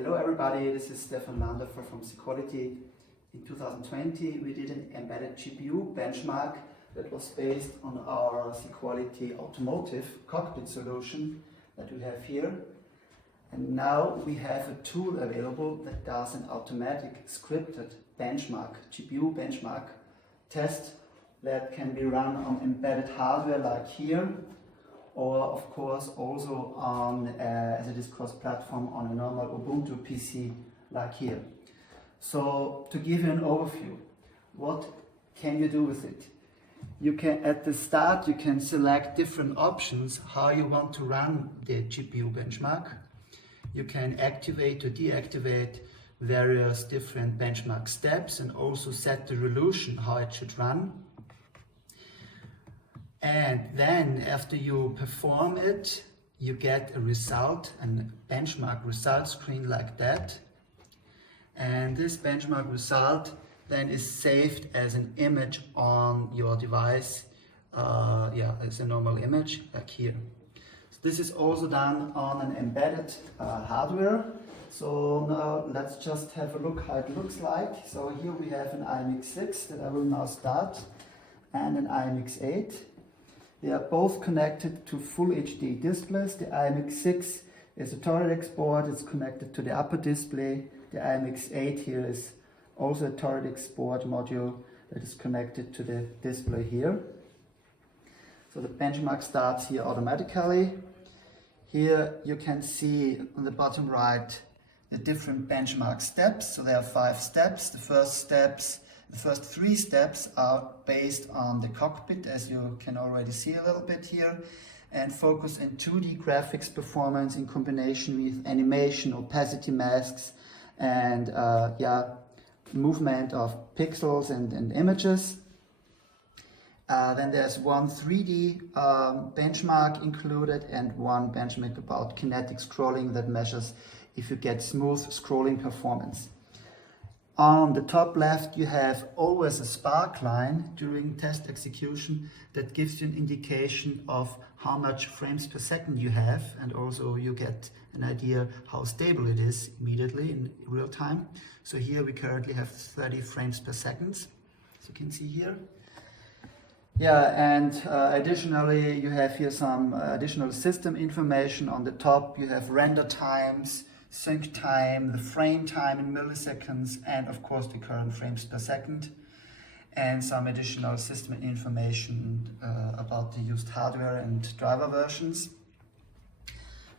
Hello everybody, this is Stefan Landhofer from Sequality. In 2020 we did an embedded GPU benchmark that was based on our Sequality automotive cockpit solution that we have here. And now we have a tool available that does an automatic scripted benchmark, GPU benchmark test that can be run on embedded hardware like here, or of course also on, as it is cross-platform, on a normal Ubuntu PC like here. So to give you an overview, what can you do with it? You can, at the start, you can select different options how you want to run the GPU benchmark. You can activate or deactivate various different benchmark steps and also set the resolution how it should run. And then after you perform it, you get a result, a benchmark result screen like that. And this benchmark result then is saved as an image on your device, as a normal image like here. So this is also done on an embedded hardware. So now let's just have a look how it looks like. So here we have an IMX6 that I will now start and an IMX8. They are both connected to full HD displays. The IMX6 is a Toradix board, it's connected to the upper display. The IMX8 here is also a Toradix board module that is connected to the display here. So the benchmark starts here automatically. Here you can see on the bottom right the different benchmark steps. So there are 5 steps. The first 3 steps are based on the cockpit, as you can already see a little bit here, and focus on 2D graphics performance in combination with animation, opacity masks, and movement of pixels and images. Then there's one 3D benchmark included and one benchmark about kinetic scrolling that measures if you get smooth scrolling performance. On the top left you have always a spark line during test execution that gives you an indication of how much frames per second you have, and also you get an idea how stable it is immediately in real time. So here we currently have 30 frames per second, as you can see here. And additionally you have here some additional system information. On the top you have render times, sync time, the frame time in milliseconds, and of course the current frames per second, and some additional system information about the used hardware and driver versions.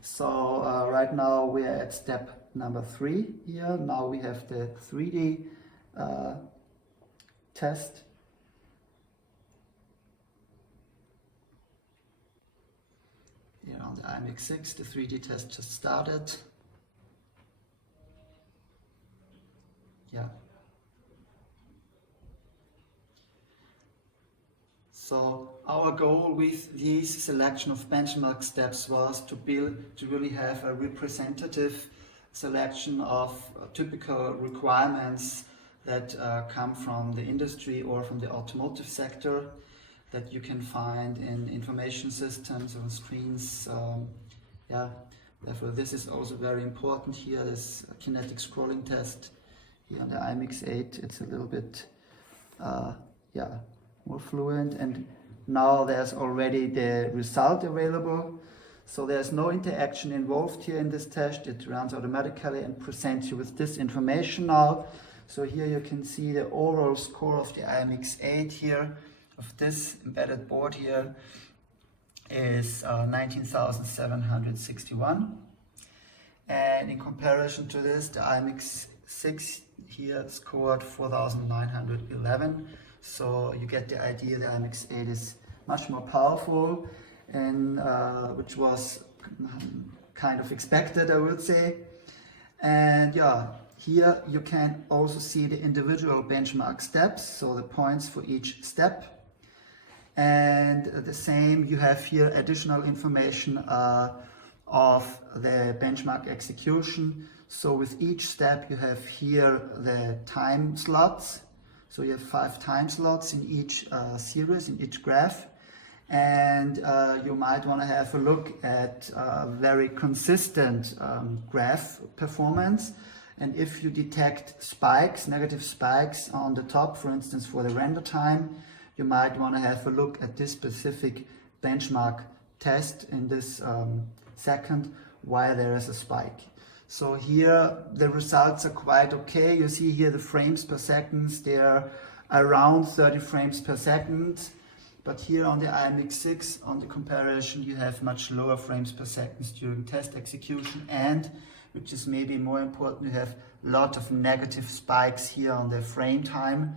So right now we are at step number 3 here. Now we have the 3D test. Here on the IMX6 the 3D test just started. So our goal with this selection of benchmark steps was to really have a representative selection of typical requirements that come from the industry or from the automotive sector that you can find in information systems or screens. Therefore this is also very important here, this kinetic scrolling test. Here on the IMX8 it's a little bit more fluent, and now there's already the result available. So there's no interaction involved here in this test. It runs automatically and presents you with this information now. So here you can see the overall score of the IMX8 here, of this embedded board here, is 19,761. And in comparison to this, the IMX6 here scored 4,911. So you get the idea the IMX8 is much more powerful, and which was kind of expected, I would say. And here you can also see the individual benchmark steps, so the points for each step. And the same, you have here additional information of the benchmark execution. So with each step you have here the time slots. So you have 5 time slots in each series, in each graph. and you might want to have a look at very consistent graph performance. And if you detect spikes, negative spikes on the top, for instance for the render time, you might want to have a look at this specific benchmark test in this second why there is a spike. So here the results are quite okay. You see here the frames per second, they're around 30 frames per second. But here on the IMX6, on the comparison, you have much lower frames per second during test execution, and, which is maybe more important, you have a lot of negative spikes here on the frame time.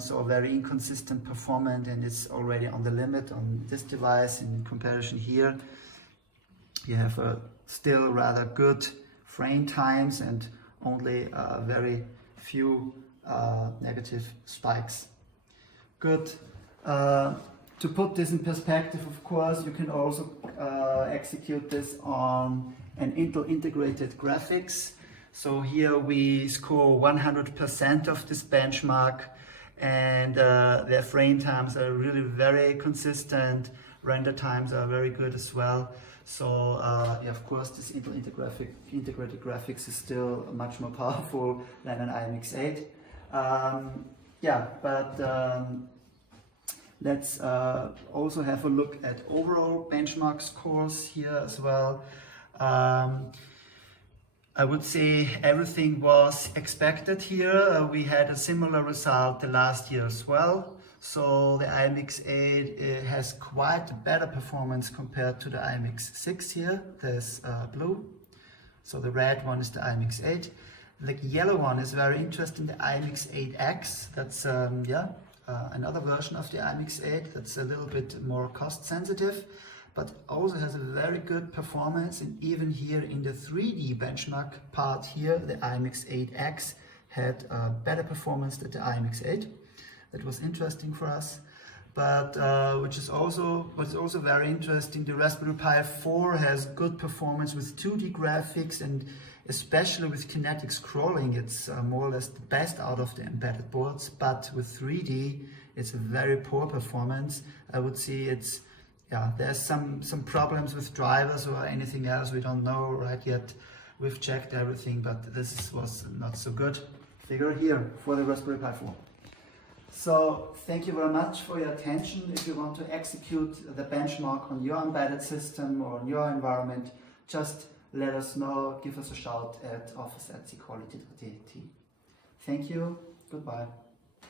So very inconsistent performance, and it's already on the limit on this device. In comparison here, you have a still rather good frame times and only very few negative spikes. Good. To put this in perspective, of course, you can also execute this on an Intel integrated graphics. So here we score 100% of this benchmark, and their frame times are really very consistent. Render times are very good as well. So yeah, of course, this Intel integrated graphics is still much more powerful than an IMX8. Yeah, but let's also have a look at overall benchmark scores here as well. I would say everything was expected here. We had a similar result the last year as well. So the IMX8 has quite a better performance compared to the IMX6 here. There's blue. So the red one is the IMX8. The yellow one is very interesting, the IMX8X. That's another version of the IMX8 that's a little bit more cost sensitive, but also has a very good performance. And even here in the 3D benchmark part here, the IMX8X had a better performance than the IMX8. That was interesting for us. But what's also very interesting, the Raspberry Pi 4 has good performance with 2D graphics, and especially with kinetic scrolling, it's more or less the best out of the embedded boards. But with 3D, it's a very poor performance. I would say it's, yeah, there's some problems with drivers or anything else. We don't know right yet. We've checked everything, but this was not so good figure here for the Raspberry Pi 4. So thank you very much for your attention. If you want to execute the benchmark on your embedded system or on your environment, just let us know, give us a shout at office@sequality.at. Thank you, goodbye.